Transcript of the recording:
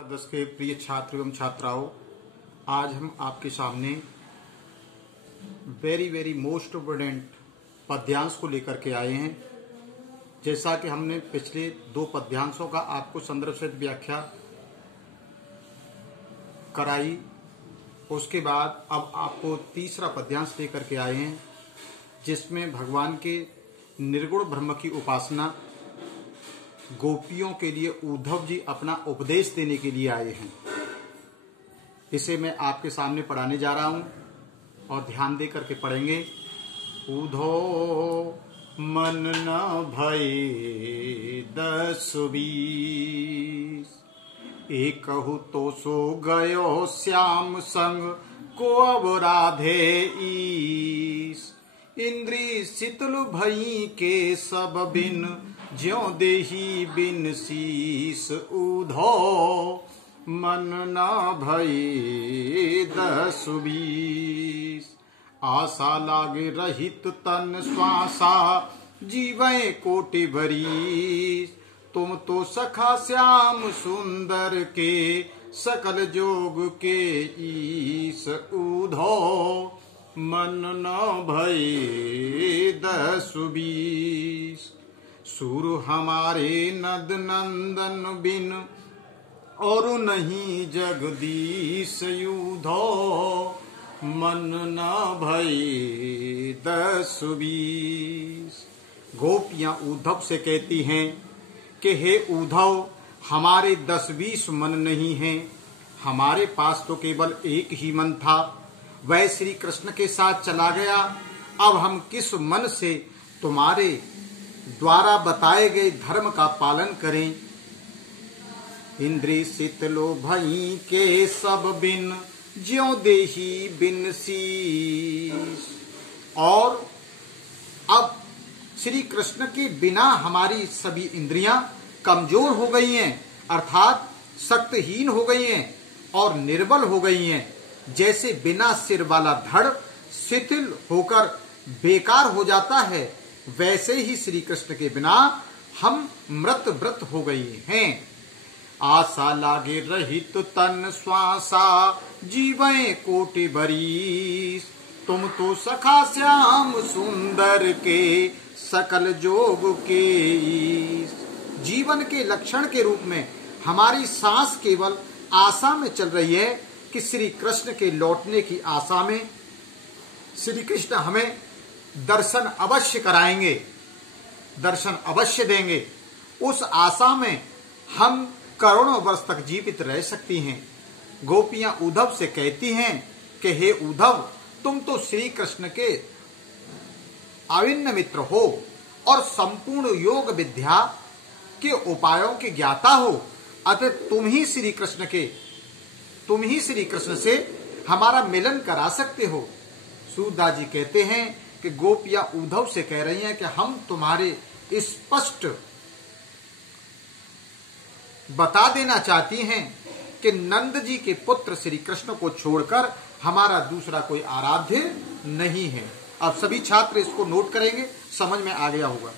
दस के प्रिय छात्र एवं छात्राओं, आज हम आपके सामने वेरी मोस्ट इम्पोर्टेंट पद्यांश को लेकर के आए हैं। जैसा कि हमने पिछले दो पद्यांशों का आपको संदर्भ सहित व्याख्या कराई, उसके बाद अब आपको तीसरा पद्यांश लेकर के आए हैं जिसमें भगवान के निर्गुण ब्रह्म की उपासना गोपियों के लिए उद्धव जी अपना उपदेश देने के लिए आए हैं। इसे मैं आपके सामने पढ़ाने जा रहा हूं और ध्यान दे करके पढ़ेंगे। उधो मन न भये 10-20, एकहु तो सो गयो श्याम संग को अब राधे ईस। इंद्री शीतल भई के सब बिन ज्यों देही बिन शीस। उधो मन न भये 10-20, आशा लागे रहित तन श्वासा जीवै कोटि भरीस। तुम तो सखा श्याम सुंदर के सकल जोग के ईस। उधो मन न भये 10-20, सुर हमारे नद नंदन बिन और नहीं जगदीश। उधो मन न भये 10-20। गोपियां उद्धव से कहती हैं कि हे उद्धव, हमारे 10-20 मन नहीं हैं, हमारे पास तो केवल एक ही मन था, वह श्री कृष्ण के साथ चला गया। अब हम किस मन से तुम्हारे द्वारा बताए गए धर्म का पालन करें। इंद्री शीतलो भई के सब बिन ज्यों देही बिन शीस। और अब श्री कृष्ण के बिना हमारी सभी इंद्रियां कमजोर हो गई हैं, अर्थात शक्तिहीन हो गई हैं और निर्बल हो गई हैं। जैसे बिना सिर वाला धड़ शिथिल होकर बेकार हो जाता है, वैसे ही श्री कृष्ण के बिना हम मृत व्रत हो गए हैं। आशा लागे रहित तन श्वासा जीवै कोटि भरीस। तुम तो सखा श्याम सुंदर के सकल जोग के ईस। जीवन के लक्षण के रूप में हमारी सांस केवल आशा में चल रही है कि श्री कृष्ण के लौटने की आशा में श्री कृष्ण हमें दर्शन अवश्य कराएंगे, दर्शन अवश्य देंगे। उस आशा में हम करोड़ों वर्ष तक जीवित रह सकती हैं। गोपियां उद्धव से कहती हैं कि हे उद्धव, तुम तो श्री कृष्ण के अभिन्न मित्र हो और संपूर्ण योग विद्या के उपायों के ज्ञाता हो, अतः तुम ही श्री कृष्ण से हमारा मिलन करा सकते हो। सूरदास जी कहते हैं कि गोपियां उद्धव से कह रही हैं कि हम तुम्हारे स्पष्ट बता देना चाहती हैं कि नंद जी के पुत्र श्री कृष्ण को छोड़कर हमारा दूसरा कोई आराध्य नहीं है। अब सभी छात्र इसको नोट करेंगे, समझ में आ गया होगा।